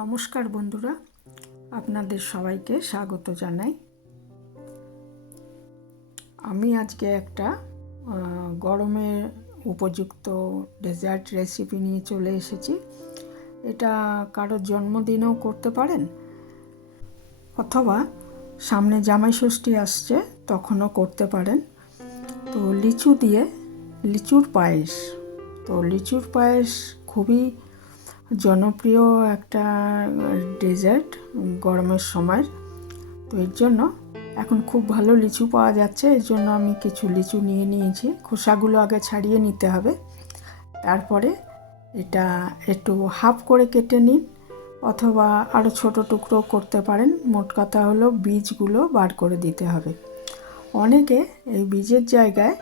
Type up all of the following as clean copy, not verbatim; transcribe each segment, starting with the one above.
নমস্কার বন্ধুরা, আপনাদের সবাইকে স্বাগত জানাই। আমি আজকে একটা গরমে উপযুক্ত ডেজার্ট রেসিপি নিয়ে চলে এসেছি। এটা কারোর জন্মদিনেও করতে পারেন, অথবা সামনে জামাই ষষ্ঠী আসছে তখনও করতে পারেন। তো লিচু দিয়ে লিচুর পায়েস। তো লিচুর পায়েস খুবই জনপ্রিয় একটা ডেজার্ট গরমের সময়। তো এর জন্য এখন খুব ভালো লিচু পাওয়া যাচ্ছে, এর জন্য আমি কিছু লিচু নিয়ে নিয়েছি। খোসাগুলো আগে ছাড়িয়ে নিতে হবে। তারপরে এটা একটু হাফ করে কেটে নিন, অথবা আরও ছোট টুকরো করতে পারেন। মোট কথা হলো বীজগুলো বার করে দিতে হবে। অনেকে এই বীজের জায়গায়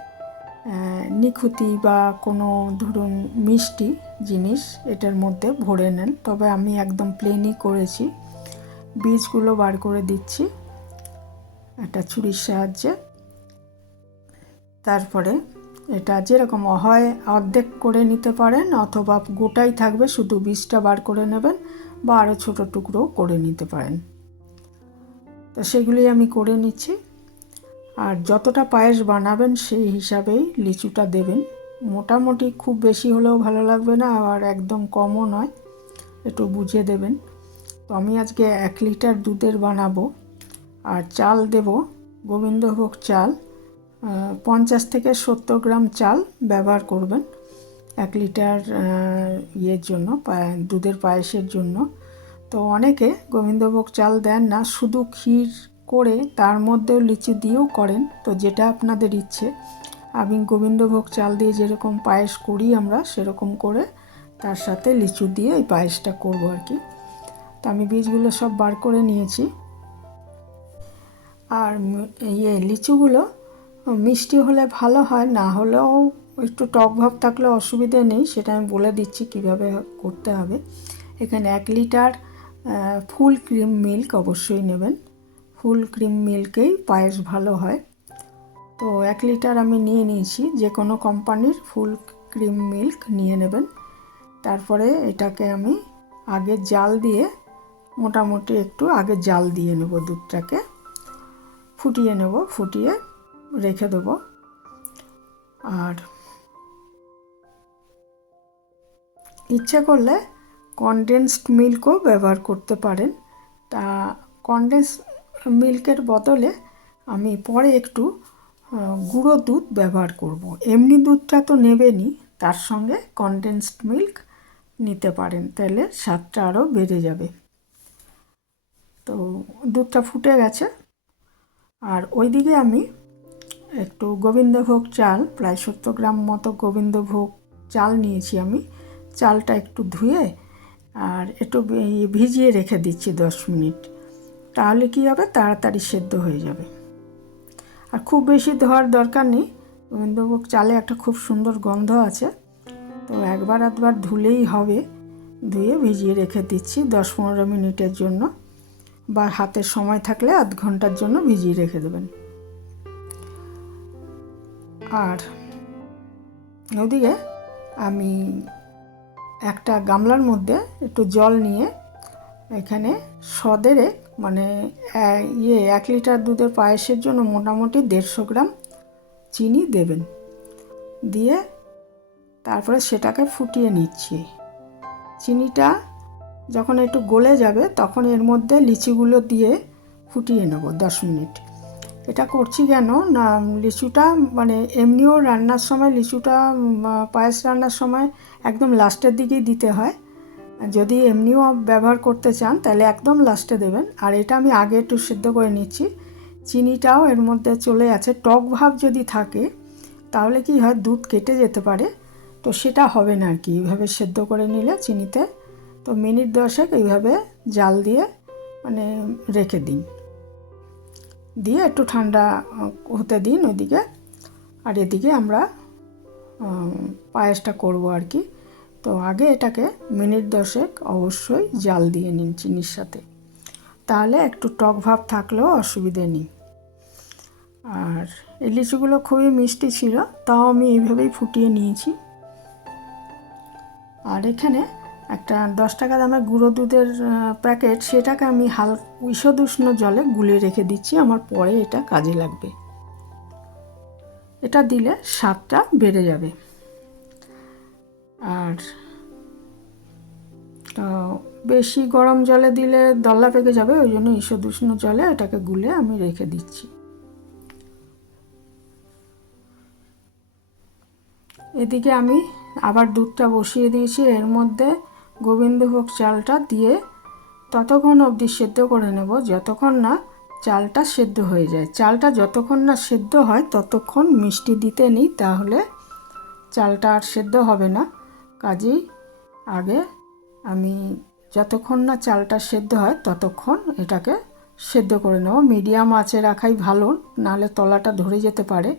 নিখুঁতি বা কোনো ধরুন মিষ্টি জিনিস এটার মধ্যে ভরে নেন, তবে আমি একদম প্লেনই করেছি। বীজগুলো বার করে দিচ্ছি একটা ছুরির সাহায্যে। তারপরে এটা যেরকম হয় অর্ধেক করে নিতে পারেন, অথবা গোটাই থাকবে, শুধু বীজটা বার করে নেবেন, বা আরও ছোটো টুকরো করে নিতে পারেন। তো সেগুলি আমি করে নিচ্ছি। আর যতটা পায়েস বানাবেন সেই হিসাবেই লিচুটা দেবেন। মোটামুটি খুব বেশি হলেও ভালো লাগবে না, আবার একদম কমও নয়, একটু বুঝে দেবেন। তো আমি আজকে 1 লিটার দুধের বানাবো। আর চাল দেব গোবিন্দভোগ চাল, 50 থেকে 70 গ্রাম চাল ব্যবহার করবেন 1 লিটার ইয়ের জন্য, দুধের পায়েসের জন্য। তো অনেকে গোবিন্দভোগ চাল দেন না, শুধু ক্ষীর করে তার মধ্যেও লিচু দিয়েও করেন। তো যেটা আপনাদের ইচ্ছে। আমি গোবিন্দভোগ চাল দিয়ে যেরকম পায়েস করি আমরা, সেরকম করে তার সাথে লিচু দিয়ে এই পায়েসটা করব আর কি। তো আমি বীজগুলো সব বার করে নিয়েছি। আর লিচুগুলো মিষ্টি হলে ভালো হয়, না হলেও একটু টক ভাব থাকলে অসুবিধে নেই, সেটা আমি বলে দিচ্ছি কিভাবে করতে হবে। এখানে 1 লিটার ফুল ক্রিম মিল্ক অবশ্যই নেবেন। ফুল ক্রিম মিল্কেই পায়েস ভালো হয়। তো 1 লিটার আমি নিয়ে নিয়েছি, যে কোনো কোম্পানির ফুল ক্রিম মিল্ক নিয়ে নেবেন। তারপরে এটাকে আমি আগে জাল দিয়ে, মোটামুটি একটু আগে জাল দিয়ে নেব, দুধটাকে ফুটিয়ে নেব, ফুটিয়ে রেখে দেব। আর ইচ্ছে করলে কনডেন্সড মিল্কও ব্যবহার করতে পারেন। তা কনডেন্স মিল্কের বদলে আমি পরে একটু গুঁড়ো দুধ ব্যবহার করব। এমনি দুধটা তো নেবেনই, তার সঙ্গে কনডেন্সড মিল্ক নিতে পারেন, তাহলে স্বাদটা আরও বেড়ে যাবে। তো দুধটা ফুটে গেছে। আর ওইদিকে আমি একটু গোবিন্দভোগ চাল, প্রায় 70 গ্রাম মতো গোবিন্দভোগ চাল নিয়েছি আমি। চালটা একটু ধুয়ে আর একটু ভিজিয়ে রেখে দিচ্ছি 10 মিনিট। তাহলে কি হবে, তাড়াতাড়ি সেদ্ধ হয়ে যাবে। আর খুব বেশি ধোয়ার দরকার নেই, গোবিন্দভোগ চালে একটা খুব সুন্দর গন্ধ আছে। তো একবার আধবার ধুলেই হবে। ধুয়ে ভিজিয়ে রেখে দিচ্ছি 10-15 মিনিটের জন্য, বা হাতের সময় থাকলে আধ ঘন্টার জন্য ভিজিয়ে রেখে দেবেন। আর ওদিকে আমি একটা গামলার মধ্যে একটু জল নিয়ে এখানে সদেরে, মানে 1 লিটার দুধের পায়েসের জন্য মোটামুটি 150 গ্রাম চিনি দেবেন। দিয়ে তারপরে সেটাকে ফুটিয়ে নিচ্ছি। চিনিটা যখন একটু গলে যাবে তখন এর মধ্যে লিচিগুলো দিয়ে ফুটিয়ে নেব 10 মিনিট। এটা করছি কেন না, লিচুটা মানে এমনিও রান্নার সময়, লিচুটা পায়েস রান্নার সময় একদম লাস্টের দিকেই দিতে হয়। যদি এমনিও ব্যবহার করতে চান তাহলে একদম লাস্টে দেবেন। আর এটা আমি আগে একটু সিদ্ধ করে নিচ্ছি। চিনিটাও এর মধ্যে চলে আছে। টক ভাব যদি থাকে তাহলে কি হয়, দুধ কেটে যেতে পারে, তো সেটা হবে না আর কি, এইভাবে সেদ্ধ করে নিলে চিনিতে। তো মিনিট 10 এইভাবে জাল দিয়ে মানে রেখে দিন, দিয়ে একটু ঠান্ডা হতে দিন ওইদিকে। আর এদিকে আমরা পায়েসটা করব আর কি। তো আগে এটাকে মিনিট 10 অবশ্যই জাল দিয়ে নিন চিনির সাথে, তাহলে একটু টক ভাব থাকলেও অসুবিধে নেই। আর এই লিচুগুলো খুবই মিষ্টি ছিল, তাও আমি এইভাবেই ফুটিয়ে নিয়েছি। আর এখানে একটা 10 টাকা দামের গুঁড়ো দুধের প্যাকেট, সেটাকে আমি ঈষদ উষ্ণ জলে গুলে রেখে দিচ্ছি, আমার পরে এটা কাজে লাগবে। এটা দিলে স্বাদটা বেড়ে যাবে। আর বেশি গরম জলে দিলে দলা পেকে যাবে, ওই জন্য ঈষদ উষ্ণ জলে এটাকে গুলে আমি রেখে দিচ্ছি। এদিকে আমি আবার দুধটা বসিয়ে দিয়েছি, এর মধ্যে গোবিন্দভোগ চালটা দিয়ে ততক্ষণ অবধি সেদ্ধ করে নেব যতক্ষণ না চালটা সেদ্ধ হয়ে যায়। চালটা যতক্ষণ না সেদ্ধ হয় ততক্ষণ মিষ্টি দিতে নিই, তাহলে চালটা আর সেদ্ধ হবে না। কাজেই আগে আমি যতক্ষণ না চালটা সেদ্ধ হয় ততক্ষণ এটাকে সেদ্ধ করে নেব। মিডিয়াম আঁচে রাখাই ভালো, নাহলে তলাটা ধরে যেতে পারে।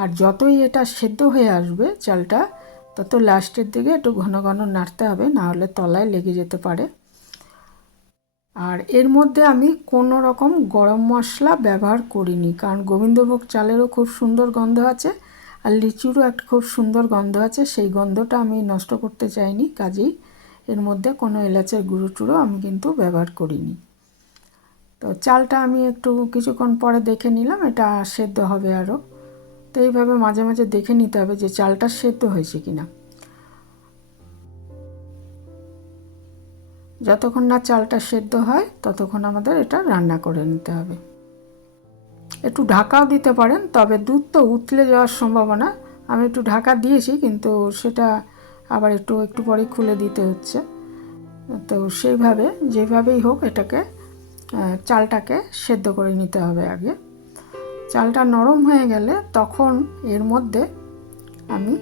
আর যতই এটা সেদ্ধ হয়ে আসবে চালটা, তত লাস্টের দিকে একটু ঘন ঘন নাড়তে হবে, নাহলে তলায় লেগে যেতে পারে। আর এর মধ্যে আমি কোনো রকম গরম মশলা ব্যবহার করিনি, কারণ গোবিন্দভোগ চালেরও খুব সুন্দর গন্ধ আছে, আর লিচুরও একটা খুব সুন্দর গন্ধ আছে, সেই গন্ধটা আমি নষ্ট করতে চাইনি। কাজেই এর মধ্যে কোনো এলাচের গুঁড়ো টুড়ো আমি কিন্তু ব্যবহার করিনি। তো চালটা আমি একটু কিছুক্ষণ পরে দেখে নিলাম, এটা সেদ্ধ হবে আরও। তো এইভাবে মাঝে মাঝে দেখে নিতে হবে যে চালটা সেদ্ধ হয়েছে কিনা। যতক্ষণ না চালটা সেদ্ধ হয় ততক্ষণ আমাদের এটা রান্না করে নিতে হবে। একটু ঢাকাও দিতে পারেন, তবে দুধ তো উতলে যাওয়ার সম্ভাবনা, আমি একটু ঢাকা দিয়েছি, কিন্তু সেটা আবার একটু পরে খুলে দিতে হচ্ছে। তো সেইভাবে যেভাবেই হোক এটাকে চালটাকে সেদ্ধ করে নিতে হবে আগে। চালটা নরম হয়ে গেলে তখন এর মধ্যে আমি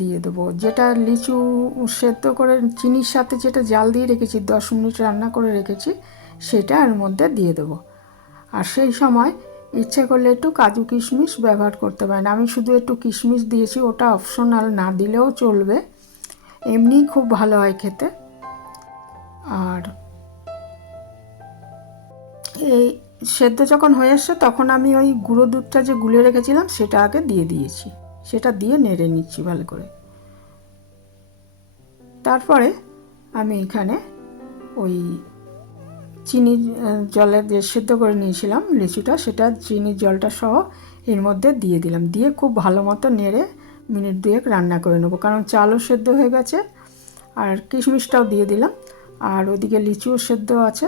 দিয়ে দেবো, যেটা লিচু সেদ্ধ করে চিনির সাথে যেটা জাল দিয়ে রেখেছি, 10 মিনিট রান্না করে রেখেছি, সেটা এর মধ্যে দিয়ে দেবো। আর সেই সময় ইচ্ছে করলে একটু কাজু কিশমিশ ব্যবহার করতে পারেন। আমি শুধু একটু কিশমিশ দিয়েছি, ওটা অপশনাল, না দিলেও চলবে, এমনিই খুব ভালো হয় খেতে। আর এই সেদ্ধ যখন হয়ে এসছে তখন আমি ওই গুঁড়ো দুধটা যে গুলে রেখেছিলাম সেটা আগে দিয়ে দিয়েছি, সেটা দিয়ে নেড়ে নিচ্ছি ভালো করে। তারপরে আমি এখানে ওই চিনির জলে যে সেদ্ধ করে নিয়েছিলাম লিচুটা, সেটা চিনির জলটা সহ এর মধ্যে দিয়ে দিলাম, দিয়ে খুব ভালো মতো নেড়ে মিনিট 2 রান্না করে নেবো, কারণ চালও সেদ্ধ হয়ে গেছে আর কিশমিশটাও দিয়ে দিলাম, আর ওইদিকে লিচুও সেদ্ধ আছে,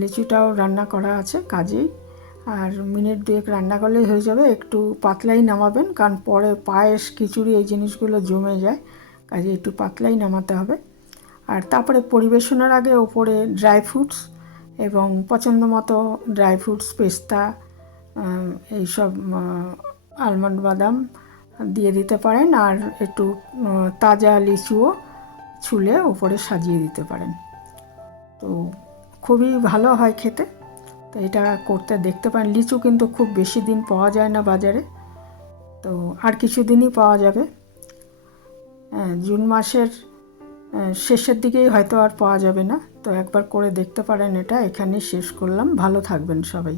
লিচুটাও রান্না করা আছে। কাজেই আর মিনিট 2 রান্না করলেই হয়ে যাবে। একটু পাতলাই নামাবেন, কারণ পরে পায়েস খিচুড়ি এই জিনিসগুলো জমে যায়, কাজে একটু পাতলাই নামাতে হবে। আর তারপরে পরিবেশনের আগে ওপরে ড্রাই ফ্রুটস এবং পছন্দ মতো ড্রাই ফ্রুটস, পেস্তা, এইসব আলমন্ড বাদাম দিয়ে দিতে পারেন, আর একটু তাজা লিচুও ছুলে ওপরে সাজিয়ে দিতে পারেন। তো খুবই ভালো হয় খেতে। তো এটা করতে দেখতে পারেন। লিচু কিন্তু খুব বেশি দিন পাওয়া যায় না বাজারে, তো আর কিছু দিনই পাওয়া যাবে। জুন মাসের শেষের দিকেই হয়তো আর পাওয়া যাবে না। তো একবার করে দেখতে পারেন। এটা এখানেই শেষ করলাম। ভালো থাকবেন সবাই।